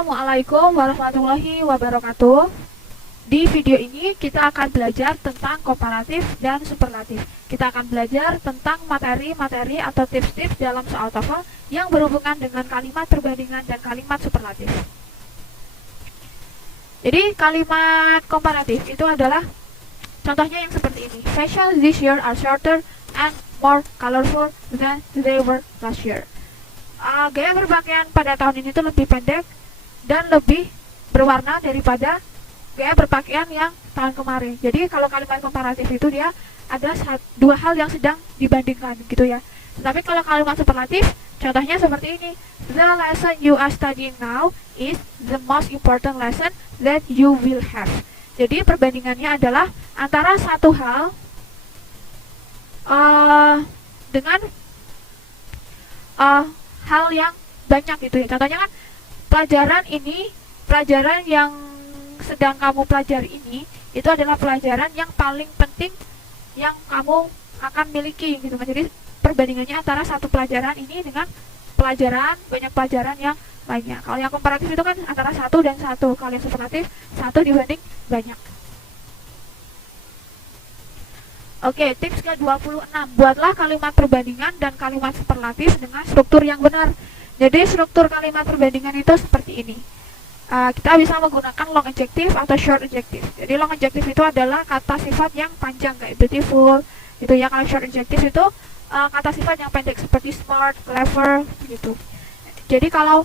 Assalamualaikum warahmatullahi wabarakatuh. Di video ini kita akan belajar tentang komparatif dan superlatif. Kita akan belajar tentang materi-materi atau tips-tips dalam soal TOEFL yang berhubungan dengan kalimat perbandingan dan kalimat superlatif. Jadi kalimat komparatif itu adalah contohnya yang seperti ini. Fashion this year are shorter and more colorful than they were last year. Gaya berpakaian pada tahun ini tuh lebih pendek dan lebih berwarna daripada gaya berpakaian yang tahun kemarin. Jadi kalau kalimat komparatif itu dia ada dua hal yang sedang dibandingkan gitu ya. Tapi kalau kalimat superlatif contohnya seperti ini. The lesson you are studying now is the most important lesson that you will have. Jadi perbandingannya adalah antara satu hal dengan hal yang banyak gitu ya. Contohnya kan pelajaran yang sedang kamu pelajari ini itu adalah pelajaran yang paling penting yang kamu akan miliki gitu kan. Jadi perbandingannya antara satu pelajaran ini dengan banyak pelajaran yang lainnya. Kalau yang komparatif itu kan antara satu dan satu. Kalau yang superlatif satu dibanding banyak. Oke, tips ke-26. Buatlah kalimat perbandingan dan kalimat superlatif dengan struktur yang benar. Jadi struktur kalimat perbandingan itu seperti ini. Kita bisa menggunakan long adjective atau short adjective. Jadi long adjective itu adalah kata sifat yang panjang kayak beautiful. Itu ya. Kalau short adjective itu kata sifat yang pendek seperti smart, clever gitu. Jadi kalau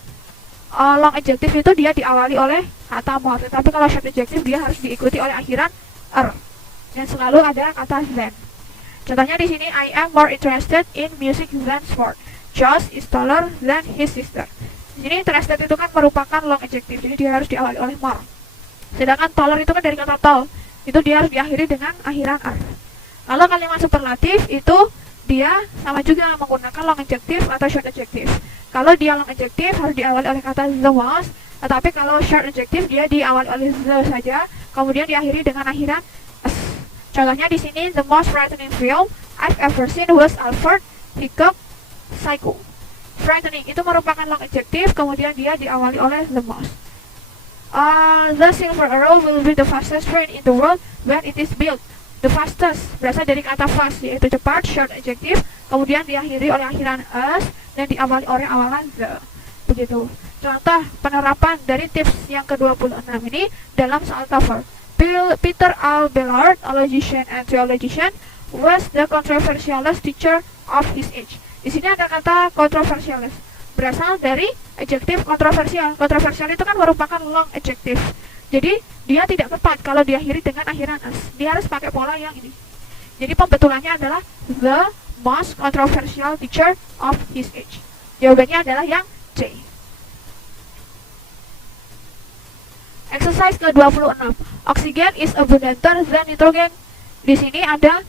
long adjective itu dia diawali oleh kata more. Tapi kalau short adjective dia harus diikuti oleh akhiran er. Dan selalu ada kata than. Contohnya di sini, I am more interested in music than sport. Josh is taller than his sister. Di sini interested itu kan merupakan long adjective, jadi dia harus diawali oleh more. Sedangkan taller itu kan dari kata tall, itu dia harus diakhiri dengan akhiran er. Lalu kalimat superlatif itu dia sama juga menggunakan long adjective atau short adjective. Kalau dia long adjective harus diawali oleh kata the most, tetapi kalau short adjective dia diawali oleh the saja, kemudian diakhiri dengan akhiran s. Contohnya di sini, the most frightening film I've ever seen was Alfred Hitchcock Psycho. Frightening itu merupakan long adjective, kemudian dia diawali oleh the most. The silver arrow will be the fastest train in the world when it is built. The fastest berasal dari kata fast, yaitu cepat, short adjective, kemudian diakhiri oleh akhiran s dan diawali oleh awalan the. Begitu. Contoh penerapan dari tips yang ke-26 ini dalam soal TOEFL. Peter Abelard, a logician and theologian, was the controversialist teacher of his age. Di sini ada kata controversialist, berasal dari adjektif kontroversial. Kontroversial itu kan merupakan long adjective. Jadi dia tidak tepat kalau diakhiri dengan akhiran s. Dia harus pakai pola yang ini. Jadi pembetulannya adalah the most controversial teacher of his age. Jawabannya adalah yang C. Exercise ke-26. Oxygen is abundanter than nitrogen. Di sini ada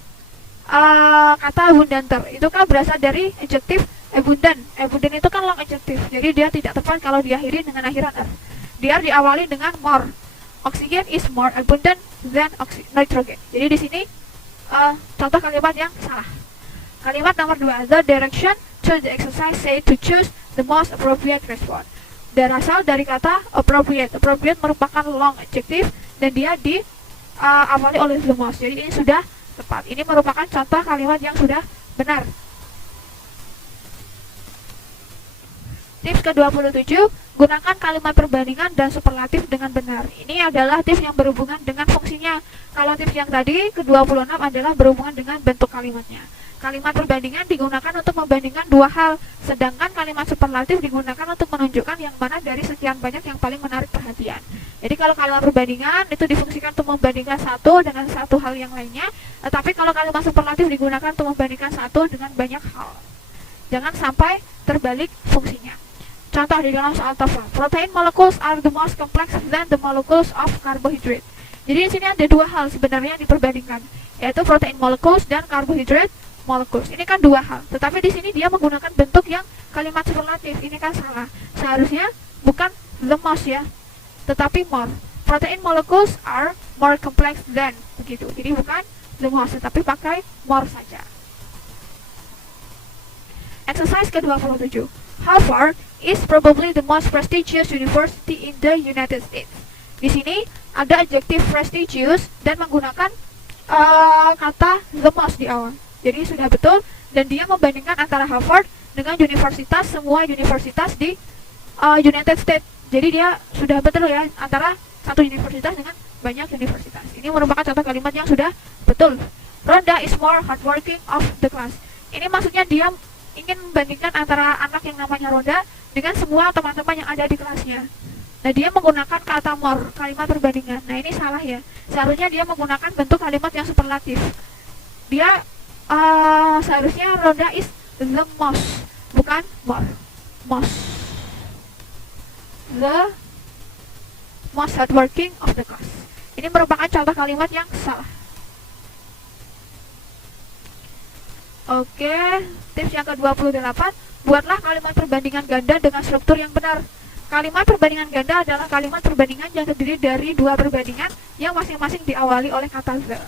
kata abundanter. Itu kan berasal dari adjektif abundant. Abundant itu kan long adjective. Jadi dia tidak tepat kalau diakhiri dengan akhiran r. Dia diawali dengan more. Oxygen is more abundant than nitrogen. Jadi di sini contoh kalimat yang salah. Kalimat nomor 2. The direction to the exercise say to choose the most appropriate response. Berasal dari kata appropriate. Appropriate merupakan long adjective dan dia diawali oleh the most. Jadi ini sudah tepat. Ini merupakan contoh kalimat yang sudah benar. Tips ke-27, gunakan kalimat perbandingan dan superlatif dengan benar. Ini adalah tips yang berhubungan dengan fungsinya. Kalau tips yang tadi ke-26 adalah berhubungan dengan bentuk kalimatnya. Kalimat perbandingan digunakan untuk membandingkan dua hal, sedangkan kalimat superlatif digunakan untuk menunjukkan yang mana dari sekian banyak yang paling menarik perhatian. Jadi kalau kalimat perbandingan itu difungsikan untuk membandingkan satu dengan satu hal yang lainnya, tetapi kalau kalimat superlatif digunakan untuk membandingkan satu dengan banyak hal. Jangan sampai terbalik fungsinya. Contoh di dalam soal TOEFL, protein molecules are the most complex than the molecules of carbohydrate. Jadi di sini ada dua hal sebenarnya yang diperbandingkan, yaitu protein molecules dan carbohydrate molecules. Ini kan dua hal, tetapi di sini dia menggunakan bentuk yang kalimat superlatif. Ini kan salah. Seharusnya bukan the most ya, tetapi more. Protein molecules are more complex than, begitu. Jadi bukan the most, tetapi pakai more saja. Exercise ke-27. Harvard is probably the most prestigious university in the United States. Di sini ada adjektif prestigious dan menggunakan kata the most di awal. Jadi sudah betul, dan dia membandingkan antara Harvard dengan semua universitas di United States. Jadi dia sudah betul ya, antara satu universitas dengan banyak universitas. Ini merupakan contoh kalimat yang sudah betul. Rhonda is more hardworking of the class. Ini maksudnya dia ingin membandingkan antara anak yang namanya Rhonda dengan semua teman-teman yang ada di kelasnya. Nah, dia menggunakan kata more, kalimat perbandingan. Nah, ini salah ya. Seharusnya dia menggunakan bentuk kalimat yang superlatif. Dia seharusnya Rhonda is the most, bukan more. Most. The most hardworking of the class. Ini merupakan contoh kalimat yang salah. Oke, tips yang ke-28, buatlah kalimat perbandingan ganda dengan struktur yang benar. Kalimat perbandingan ganda adalah kalimat perbandingan yang terdiri dari dua perbandingan yang masing-masing diawali oleh kata the.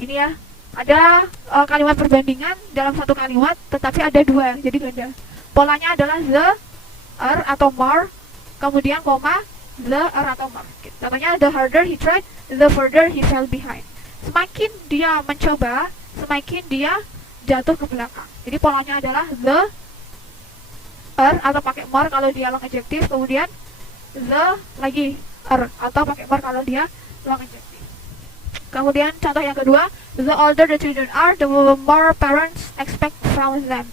Ini ya, ada kalimat perbandingan dalam satu kalimat, tetapi ada dua, jadi ganda. Polanya adalah the, atau more, kemudian koma, the, atau more. Contohnya, the harder he tried, the further he fell behind. Semakin dia mencoba, semakin dia jatuh ke belakang. Jadi polanya adalah the, atau pakai more kalau dia long adjektif, kemudian the lagi atau pakai more kalau dia long adjektif. Kemudian contoh yang kedua, the older the children are, the more parents expect from them.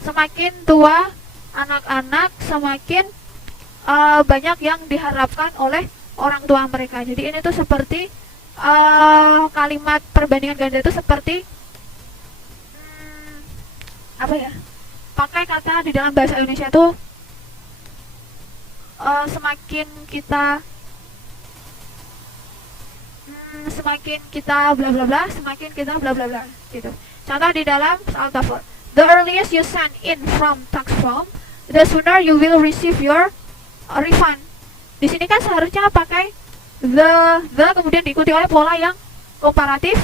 Semakin tua anak-anak, semakin banyak yang diharapkan oleh orang tua mereka. Jadi ini tuh seperti kalimat perbandingan ganda itu seperti apa ya? Pakai kata di dalam bahasa Indonesia tuh semakin kita bla bla bla, semakin kita bla bla bla gitu. Contoh di dalam soal TOEFL. The earliest you send in from tax form, the sooner you will receive your refund. Di sini kan seharusnya pakai the kemudian diikuti oleh pola yang komparatif.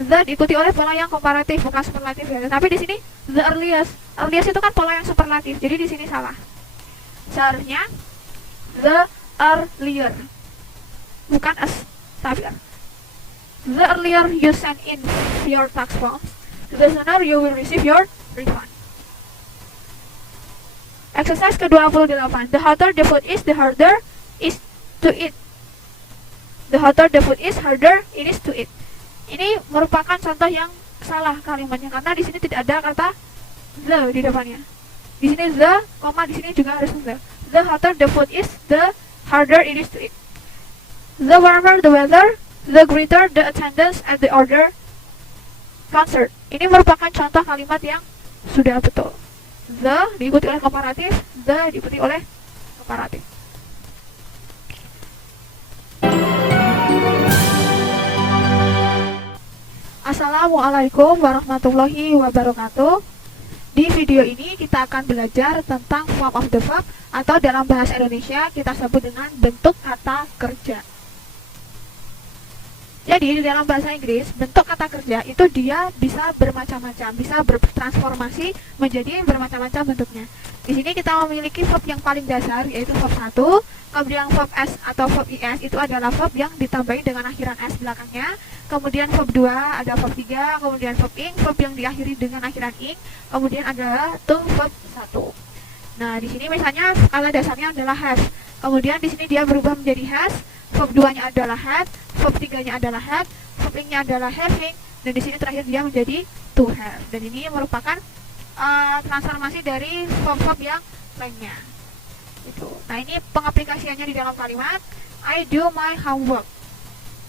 The diikuti oleh pola yang komparatif, bukan superlatif ya. Tapi di sini the earliest. Earliest itu kan pola yang superlatif. Jadi di sini salah. Seharusnya the earlier. Bukan as, tapi the earlier you send in your tax form, the sooner you will receive your refund. Exercise ke-28. The hotter the food is, the harder is to eat. The hotter the food is, harder it is to eat. Ini merupakan contoh yang salah kalimatnya karena di sini tidak ada kata the di depannya. Di sini the, koma di sini juga harus the. The hotter the food is, the harder it is to eat. The warmer the weather, the greater the attendance at the order concert. Ini merupakan contoh kalimat yang sudah betul. The diikuti oleh komparatif, the diikuti oleh komparatif. Assalamualaikum warahmatullahi wabarakatuh. Di video ini kita akan belajar tentang form of the verb, atau dalam bahasa Indonesia kita sebut dengan bentuk kata kerja. Jadi di dalam bahasa Inggris, bentuk kata kerja itu dia bisa bermacam-macam, bisa bertransformasi menjadi bermacam-macam bentuknya. Di sini kita memiliki verb yang paling dasar, yaitu verb 1. Kemudian verb S atau verb IS itu adalah verb yang ditambahi dengan akhiran S belakangnya. Kemudian verb 2, ada verb 3, kemudian verb ing, verb yang diakhiri dengan akhiran ing. Kemudian ada tuh verb 1. Nah, di sini misalnya kata dasarnya adalah has. Kemudian di sini dia berubah menjadi has. Verb 2-nya adalah had, verb 3-nya adalah had, verb ing-nya adalah having, dan di sini terakhir dia menjadi to have. Dan ini merupakan transformasi dari verb-verb yang lainnya. Itu. Nah, ini pengaplikasiannya di dalam kalimat. I do my homework.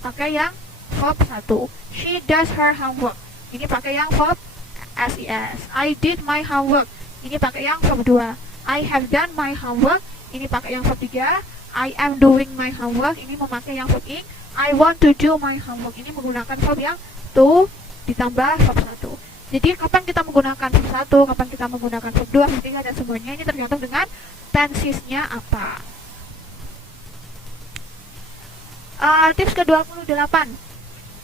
Pakai yang verb 1. She does her homework. Ini pakai yang verb SES. I did my homework. Ini pakai yang verb 2. I have done my homework. Ini pakai yang verb 3. I am doing my homework. Ini memakai yang verb ing. I want to do my homework. Ini menggunakan verb yang to ditambah verb 1. Jadi kapan kita menggunakan verb 1, kapan kita menggunakan verb 2, verb 3, dan semuanya ini tergantung dengan tensisnya apa. Tips ke-28.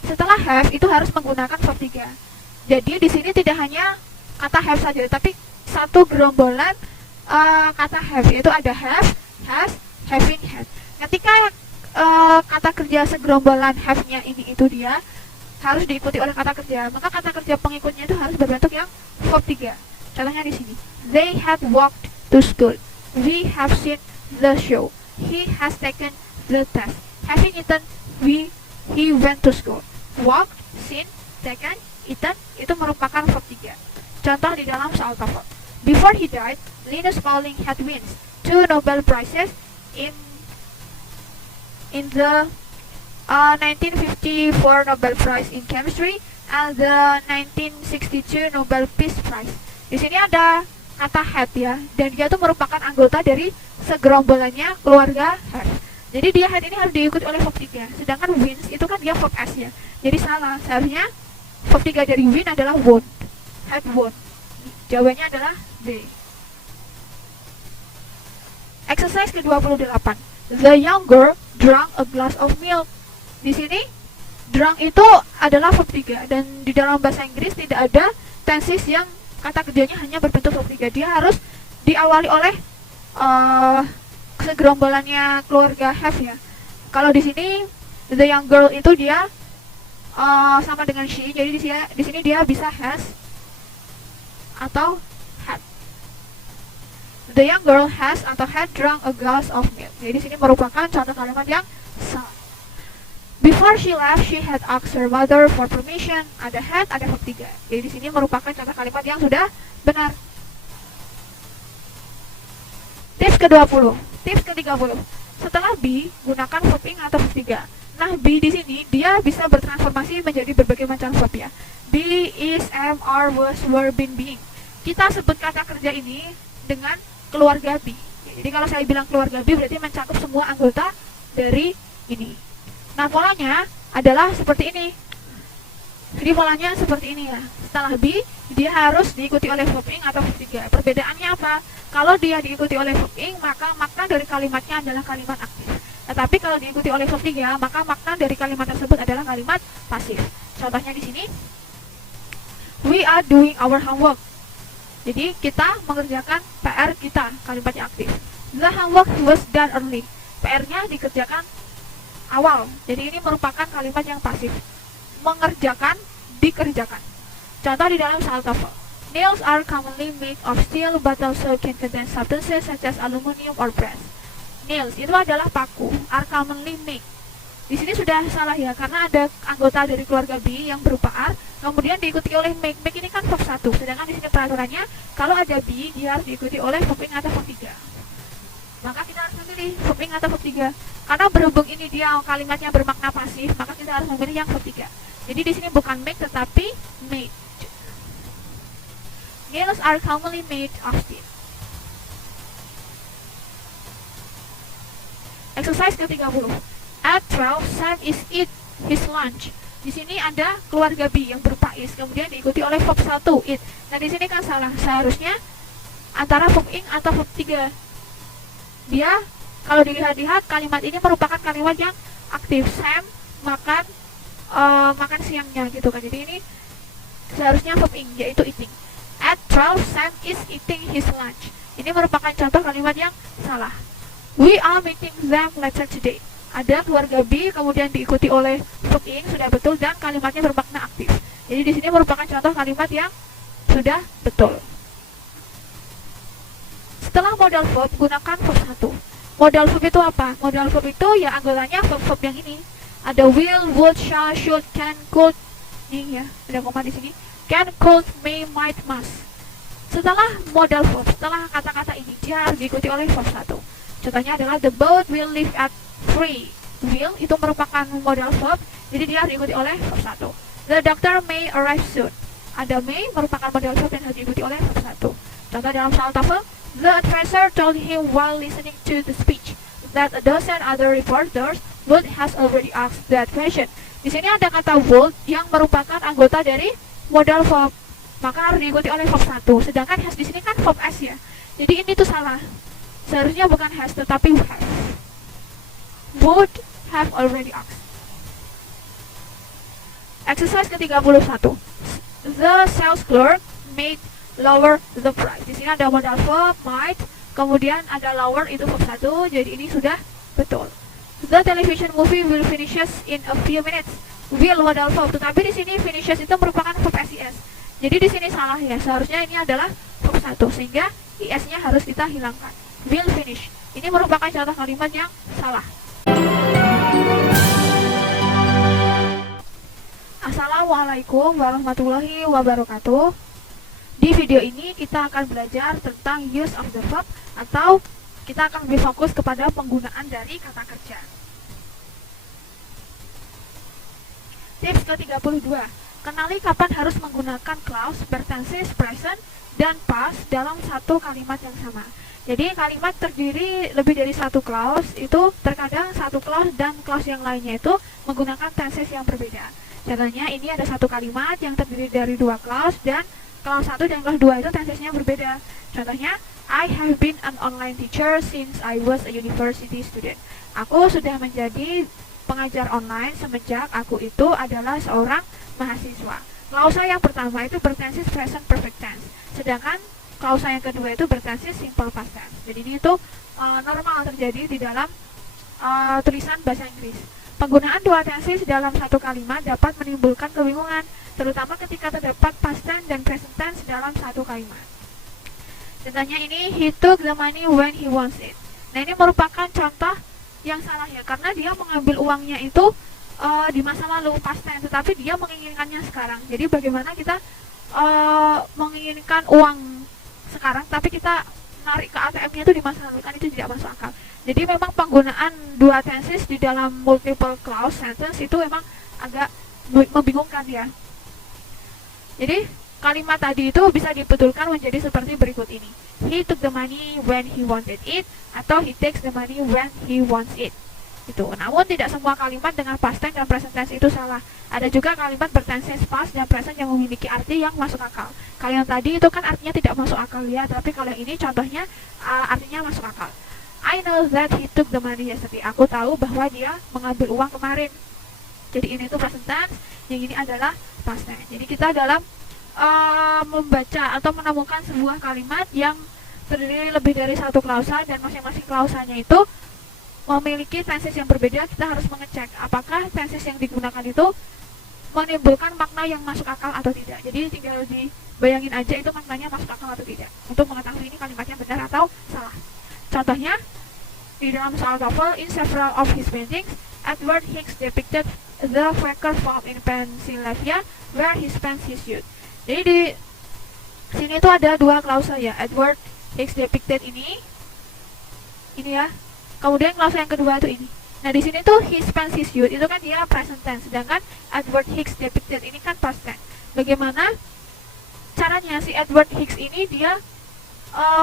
Setelah have itu harus menggunakan verb 3. Jadi di sini tidak hanya kata have saja, tapi satu gerombolan kata have, yaitu ada have, has, having, had. Ketika kata kerja segerombolan have-nya ini itu dia harus diikuti oleh kata kerja, maka kata kerja pengikutnya itu harus berbentuk yang verb 3. Contohnya di sini, they had walked to school, we have seen the show, he has taken the test, having eaten, he went to school. Walked, seen, taken, eaten itu merupakan verb 3. Contoh di dalam soal TOEFL. Before he died, Linus Pauling had wins 2 Nobel Prizes in the 1954 Nobel Prize in Chemistry and the 1962 Nobel Peace Prize. Di sini ada kata had ya, dan dia tuh merupakan anggota dari segerombolannya keluarga had. Jadi dia had ini harus diikuti oleh verb 3. Sedangkan wins itu kan dia verb s ya. Jadi salah. Seharusnya verb 3 dari win adalah won. Had won. Jawabannya adalah D. Exercise ke-28. The young girl drank a glass of milk. Di sini drunk itu adalah verb 3 dan di dalam bahasa Inggris tidak ada tenses yang kata kerjanya hanya berbentuk verb 3. Dia harus diawali oleh segerombolannya keluarga have ya. Kalau di sini the young girl itu dia sama dengan she, jadi di sini dia bisa has atau had. The young girl has atau had drunk a glass of milk. Jadi di sini merupakan contoh kalimat yang salah. Before she left, she had asked her mother for permission. Ada had, ada verb 3. Jadi di sini merupakan contoh kalimat yang sudah benar. Tips ke-20. Tips ke-30. Setelah be, gunakan verb ing atau verb 3. Nah, be di sini dia bisa bertransformasi menjadi berbagai macam verb ya. Be, is, am, are, was, were, been, being. Kita sebut kata kerja ini dengan keluarga be. Jadi kalau saya bilang keluarga be berarti mencakup semua anggota dari ini. Nah, polanya adalah seperti ini. Jadi polanya seperti ini ya. Setelah be, dia harus diikuti oleh verb ing atau verb 3. Perbedaannya apa? Kalau dia diikuti oleh verb ing, maka makna dari kalimatnya adalah kalimat aktif. Tetapi kalau diikuti oleh verb 3, maka makna dari kalimat tersebut adalah kalimat pasif. Contohnya di sini, we are doing our homework. Jadi kita mengerjakan PR kita, kalimatnya aktif. The homework was done early. PR-nya dikerjakan awal. Jadi ini merupakan kalimat yang pasif. Mengerjakan, dikerjakan. Contoh di dalam soal TOEFL. Nails are commonly made of steel but also can contain substances such as aluminum or brass. Nails itu adalah paku, are commonly made. Di sini sudah salah ya, karena ada anggota dari keluarga B yang berupa are, kemudian diikuti oleh make. Make ini kan verb 1, sedangkan di sini peraturannya kalau ada B dia harus diikuti oleh verb ing atau verb 3. Maka kita harus memilih verb ing atau verb 3. Karena berhubung ini dia kalimatnya bermakna pasif, maka kita harus memilih yang verb 3. Jadi di sini bukan make tetapi made. Nails are commonly made of steel. Exercise ke-30. At 12, Sam is eat his lunch. Di sini ada keluarga B yang berupa is, kemudian diikuti oleh verb 1 eat. Nah di sini kan salah. Seharusnya antara verb ing atau verb 3. Dia kalau dilihat-lihat kalimat ini merupakan kalimat yang aktif. Sam makan siangnya gitu kan. Jadi ini seharusnya verb ing yaitu eating. At 12, Sam is eating his lunch. Ini merupakan contoh kalimat yang salah. We are meeting them later today. Ada keluarga B kemudian diikuti oleh verb ing sudah betul dan kalimatnya bermakna aktif. Jadi di sini merupakan contoh kalimat yang sudah betul. Setelah modal verb gunakan verb 1. Modal verb itu apa? Modal verb itu ya anggotanya verb-verb yang ini. Ada will, would, shall, should, can, could. Nih ya, ada koma di sini. Can, could, may, might, must. Setelah modal verb, setelah kata-kata ini dia harus diikuti oleh verb 1. Contohnya adalah the boat will leave at 3. Will itu merupakan modal verb, jadi dia harus diikuti oleh verb 1. The doctor may arrive soon. Ada may merupakan modal verb yang harus diikuti oleh verb 1. Contoh dalam soal TOEFL, the advisor told him while listening to the speech that a dozen other reporters would has already asked that question. Di sini ada kata would yang merupakan anggota dari modal verb, maka harus diikuti oleh verb 1. Sedangkan has di sini kan verb s ya. Jadi ini tuh salah. Seharusnya bukan has tetapi have. Would have already asked. Exercise ke-31. The sales clerk made lower the price. Di sini ada modal verb might Kemudian ada lower itu verb 1, jadi ini sudah betul. The television movie will finishes in a few minutes. Will adalah verb, tetapi di sini finishes itu merupakan verb SES. Jadi di sini salah ya. Seharusnya ini adalah verb 1 sehingga IS-nya harus kita hilangkan. Will finish. Ini merupakan contoh kalimat yang salah. Assalamualaikum warahmatullahi wabarakatuh. Di video ini kita akan belajar tentang use of the verb, atau kita akan lebih fokus kepada penggunaan dari kata kerja. Tips ke-32. Kenali kapan harus menggunakan clause bertenses present dan past dalam satu kalimat yang sama. Jadi kalimat terdiri lebih dari satu clause, itu terkadang satu clause dan clause yang lainnya itu menggunakan tenses yang berbeda. Contohnya ini ada satu kalimat yang terdiri dari dua clause, dan clause 1 dan clause 2 itu tensesnya berbeda. Contohnya, I have been an online teacher since I was a university student. Aku sudah menjadi pengajar online semenjak aku itu adalah seorang mahasiswa. Klausa yang pertama itu bertenses present perfect tense, sedangkan klausa yang kedua itu bertenses simple past tense. Jadi ini itu normal terjadi di dalam tulisan bahasa Inggris. Penggunaan dua tenses dalam satu kalimat dapat menimbulkan kebingungan, terutama ketika terdapat past tense dan present tense dalam satu kalimat. Contohnya ini, he took the money when he wants it. Nah, ini merupakan contoh yang salah ya, karena dia mengambil uangnya itu di masa lalu past tense, tetapi dia menginginkannya sekarang. Jadi bagaimana kita menginginkan uang sekarang, tapi kita narik ke ATM-nya itu di masa lalu, kan itu tidak masuk akal. Jadi memang penggunaan dua tenses di dalam multiple clause sentence itu memang agak membingungkan ya. Jadi kalimat tadi itu bisa dibetulkan menjadi seperti berikut ini. He took the money when he wanted it, atau he takes the money when he wants it. Itu. Namun tidak semua kalimat dengan past tense dan present tense itu salah. Ada juga kalimat bertenses past dan present yang memiliki arti yang masuk akal. Kalau yang tadi itu kan artinya tidak masuk akal ya, tapi kalau ini contohnya artinya masuk akal. I know that he took the money yesterday. Aku tahu bahwa dia mengambil uang kemarin. Jadi ini tuh present tense, yang ini adalah past tense. Jadi kita dalam membaca atau menemukan sebuah kalimat yang terdiri lebih dari satu klausa dan masing-masing klausanya itu memiliki tenses yang berbeda, kita harus mengecek apakah tenses yang digunakan itu menimbulkan makna yang masuk akal atau tidak. Jadi tinggal dibayangin aja itu maknanya masuk akal atau tidak untuk mengetahui ini kalimatnya benar atau salah. Contohnya di dalam soal TOEFL, in several of his paintings, Edward Hicks depicted the Quaker farm in Pennsylvania where he spent his youth. Jadi di sini tuh ada dua klausa ya, Edward Hicks depicted ini ya. Kemudian klausa yang kedua itu ini. Nah di sini tuh he spends his youth itu kan dia present tense, sedangkan Edward Hicks depicted ini kan past tense. Bagaimana caranya si Edward Hicks ini dia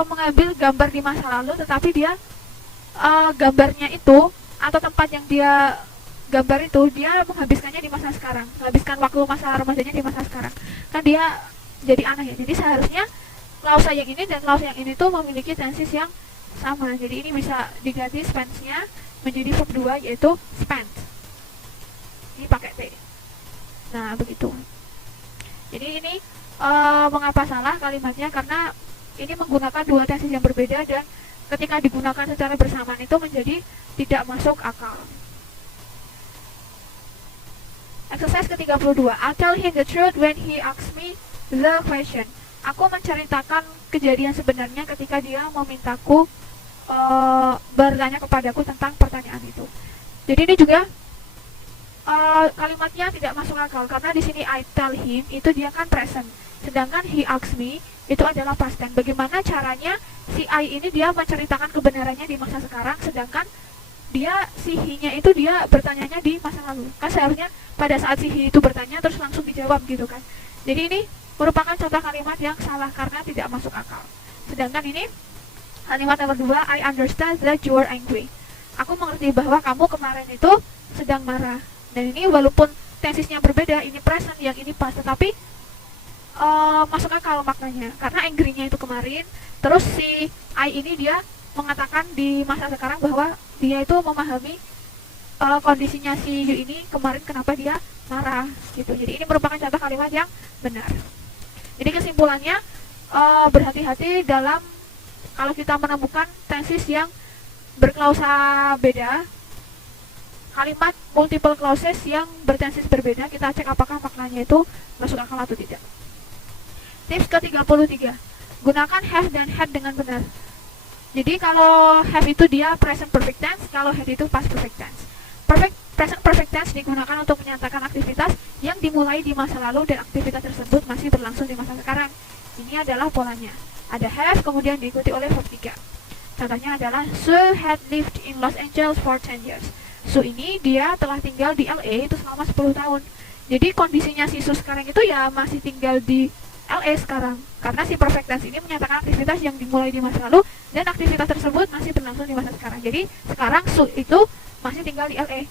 mengambil gambar di masa lalu, tetapi dia gambarnya itu atau tempat yang dia gambar itu dia menghabiskannya di masa sekarang, menghabiskan waktu masa remajanya di masa sekarang. Kan dia jadi aneh ya. Jadi seharusnya klausa yang ini dan klausa yang ini tuh memiliki tenses yang sama. Jadi ini bisa diganti spends-nya menjadi verb 2 yaitu spent. Ini pakai T. Nah, begitu. Jadi ini mengapa salah kalimatnya, karena ini menggunakan dua tenses yang berbeda dan ketika digunakan secara bersamaan itu menjadi tidak masuk akal. Exercise ke-32. I'll tell him the truth when he asks me the question. Aku menceritakan kejadian sebenarnya ketika dia memintaku bertanya kepadaku tentang pertanyaan itu. Jadi ini juga kalimatnya tidak masuk akal, karena di sini I tell him itu dia kan present, sedangkan he asks me itu adalah past tense. Bagaimana caranya si I ini dia menceritakan kebenarannya di masa sekarang, sedangkan si he-nya itu dia bertanyanya di masa lalu. Kan seharusnya pada saat si he itu bertanya terus langsung dijawab gitu kan. Jadi ini merupakan contoh kalimat yang salah karena tidak masuk akal. Sedangkan ini kalimat nomor 2, I understand that you are angry. Aku mengerti bahwa kamu kemarin itu sedang marah. Dan ini walaupun tensesnya berbeda, ini present, yang ini past, tetapi masuk akal maknanya. Karena angry-nya itu kemarin, terus si I ini dia mengatakan di masa sekarang bahwa dia itu memahami kondisinya si you ini kemarin kenapa dia marah gitu. Jadi ini merupakan contoh kalimat yang benar. Jadi kesimpulannya berhati-hati dalam Kalau kita menemukan tenses yang berklausa beda, kalimat multiple clauses yang bertenses berbeda, kita cek apakah maknanya itu masuk akal atau tidak. Tips ke-33, gunakan have dan had dengan benar. Jadi kalau have itu dia present perfect tense, kalau had itu past perfect tense. Present perfect tense digunakan untuk menyatakan aktivitas yang dimulai di masa lalu dan aktivitas tersebut masih berlangsung di masa sekarang. Ini adalah polanya. Ada have, kemudian diikuti oleh verb 3. Contohnya adalah Sue had lived in Los Angeles for 10 years. Sue ini dia telah tinggal di LA itu selama 10 tahun. Jadi kondisinya si Sue sekarang itu ya masih tinggal di LA sekarang. Karena si perfect tense ini menyatakan aktivitas yang dimulai di masa lalu dan aktivitas tersebut masih berlangsung di masa sekarang. Jadi sekarang Sue itu masih tinggal di LA.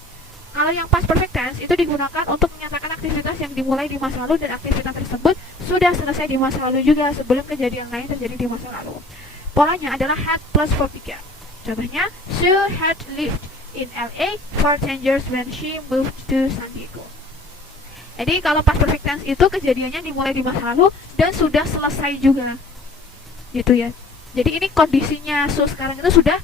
Kalau yang past perfect tense itu digunakan untuk menyatakan aktivitas yang dimulai di masa lalu dan aktivitas tersebut sudah selesai di masa lalu juga sebelum kejadian lain terjadi di masa lalu. Polanya adalah had plus verb 3. Contohnya, Sue had lived in LA for 10 years when she moved to San Diego. Jadi kalau past perfect tense itu kejadiannya dimulai di masa lalu dan sudah selesai juga. Gitu ya. Jadi ini kondisinya Sue sekarang itu sudah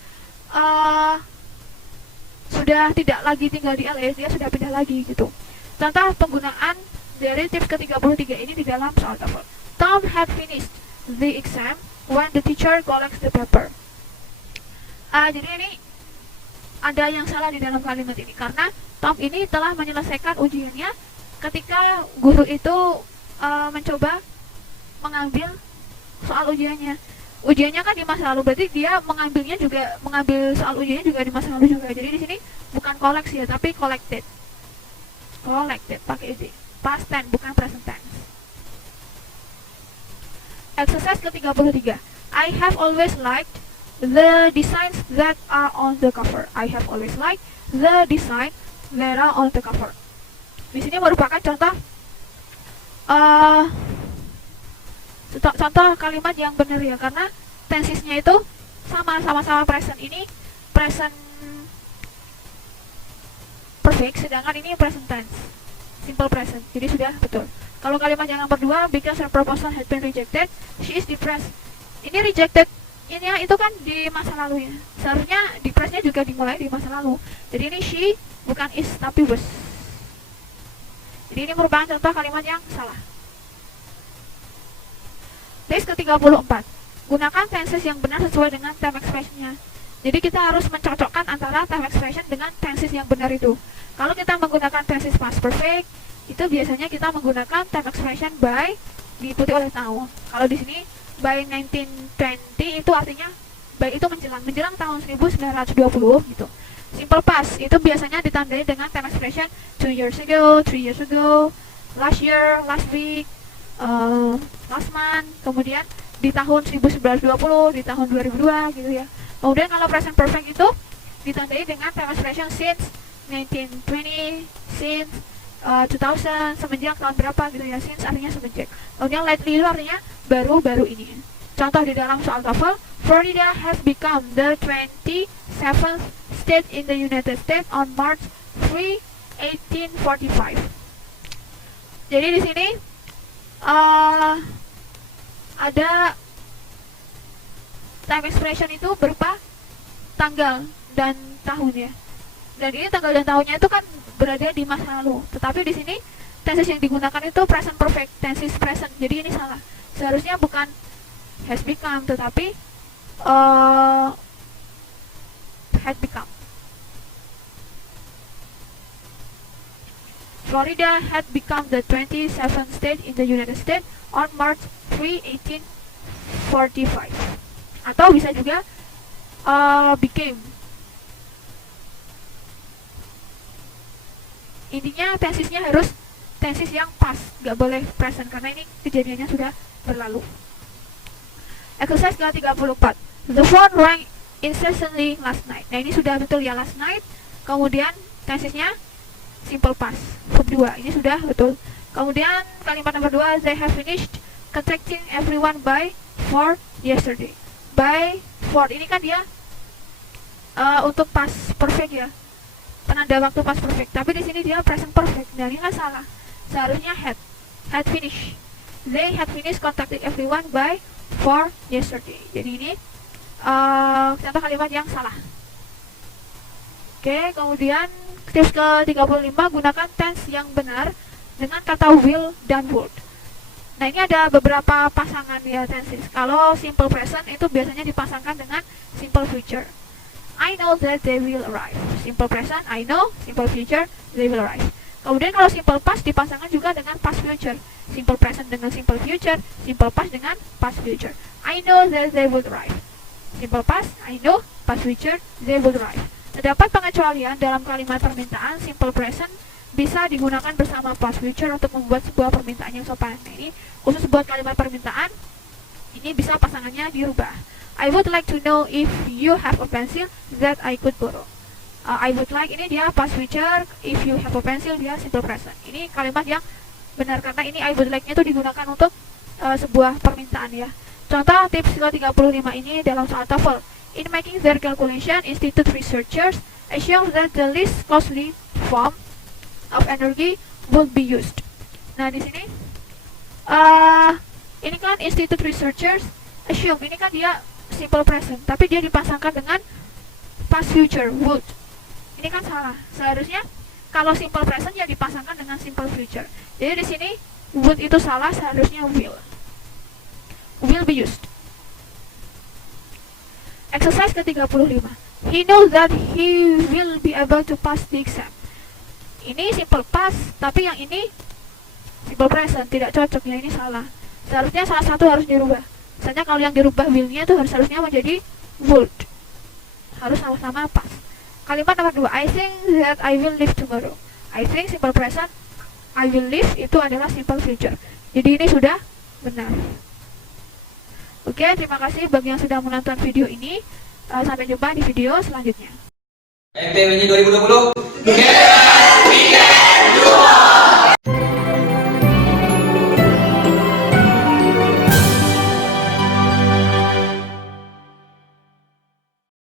tidak lagi tinggal di LA, dia sudah pindah lagi gitu. Contoh penggunaan dari tips ke-33 ini di dalam soal TOEFL. Tom had finished the exam when the teacher collects the paper. Jadi ini ada yang salah di dalam kalimat ini karena Tom ini telah menyelesaikan ujiannya ketika guru itu mencoba mengambil soal ujiannya. Ujiannya kan di masa lalu, berarti dia mengambil soal ujiannya juga di masa lalu juga. Jadi di sini bukan koleksi ya, tapi collected pakai ed, past tense bukan present tense. Exercise ke-33. I have always liked the designs that are on the cover. I have always liked the design that are on the cover. Di sini merupakan contoh kalimat yang benar ya, karena tensesnya itu sama-sama present. Ini present perfect, sedangkan ini present tense, simple present. Jadi sudah betul. Kalau kalimat yang nomor 2, because her proposal had been rejected, she is depressed. Ini rejected ini itu kan di masa lalu ya. Seharusnya depressed-nya juga dimulai di masa lalu. Jadi ini she bukan is tapi was. Jadi ini merupakan contoh kalimat yang salah. Tips ke-34. Gunakan tenses yang benar sesuai dengan time expression-nya. Jadi kita harus mencocokkan antara time expression dengan tenses yang benar itu. Kalau kita menggunakan tenses past perfect, itu biasanya kita menggunakan time expression by diikuti oleh now. Kalau di sini by 1920 itu artinya by itu menjelang tahun 1920 gitu. Simple past itu biasanya ditandai dengan time expression 2 years ago, 3 years ago, last year, last week, last month, kemudian di tahun 1920, di tahun 2002 gitu ya. Kemudian kalau present perfect itu ditandai dengan time expression since 1920, since 2000, semenjak tahun berapa gitu ya. Since artinya semenjak. Kemudian lately itu artinya baru-baru ini. Contoh di dalam soal TOEFL, Florida has become the 27th state in the United States on March 3, 1845. Jadi di sini ada time expression itu berupa tanggal dan tahun ya. Dan ini tanggal dan tahunnya itu kan berada di masa lalu. Tetapi di sini tenses yang digunakan itu present perfect, tenses present. Jadi ini salah. Seharusnya bukan has become tetapi had become. Florida had become the 27th state in the United States on March 3, 1845. Atau bisa juga became. Intinya tensesnya harus tenses yang past, gak boleh present karena ini kejadiannya sudah berlalu. Exercise ke-34. The phone rang incessantly last night. Nah ini sudah betul ya, last night. Kemudian tensesnya simple past, verb 2. Ini sudah betul. Kemudian kalimat nomor 2, they have finished contacting everyone by 4 yesterday. By 4 ini kan dia untuk past perfect ya, penanda waktu past perfect. Tapi di sini dia present perfect. Dan ini salah. Seharusnya had finished. They had finished contacting everyone by 4 yesterday. Jadi ini contoh kalimat yang salah. Oke, kemudian tips ke-35, gunakan tense yang benar dengan kata will dan would. Nah, ini ada beberapa pasangan ya tenses. Kalau simple present itu biasanya dipasangkan dengan simple future. I know that they will arrive. Simple present, I know. Simple future, they will arrive. Kemudian kalau simple past dipasangkan juga dengan past future. Simple present dengan simple future, simple past dengan past future. I know that they will arrive. Simple past, I know. Past future, they will arrive. Terdapat pengecualian dalam kalimat permintaan. Simple present bisa digunakan bersama past future untuk membuat sebuah permintaan yang sopan. Nah, ini khusus buat kalimat permintaan. Ini bisa pasangannya dirubah. I would like to know if you have a pencil that I could borrow. I would like, ini dia past future. If you have a pencil, dia simple present. Ini kalimat yang benar karena ini I would like-nya itu digunakan untuk sebuah permintaan ya. Contoh tips ke-35 ini dalam soal TOEFL. In making their calculation, institute researchers assume that the least costly form of energy will be used. Nah, di sini ini kan institute researchers assume, ini kan dia simple present, tapi dia dipasangkan dengan past future would. Ini kan salah. Seharusnya kalau simple present ya dipasangkan dengan simple future. Jadi di sini would itu salah, seharusnya will be used. Exercise ke-35. He knows that he will be able to pass the exam. Ini simple past, tapi yang ini simple present, tidak cocok ya, ini salah. Seharusnya salah satu harus dirubah. Misalnya kalau yang dirubah will-nya itu harusnya menjadi would. Harus sama-sama pas. Kalimat nomor 2, I think that I will leave tomorrow. I think simple present, I will leave itu adalah simple future. Jadi ini sudah benar. Oke, terima kasih bagi yang sudah menonton video ini. Sampai jumpa di video selanjutnya. MTW 2020.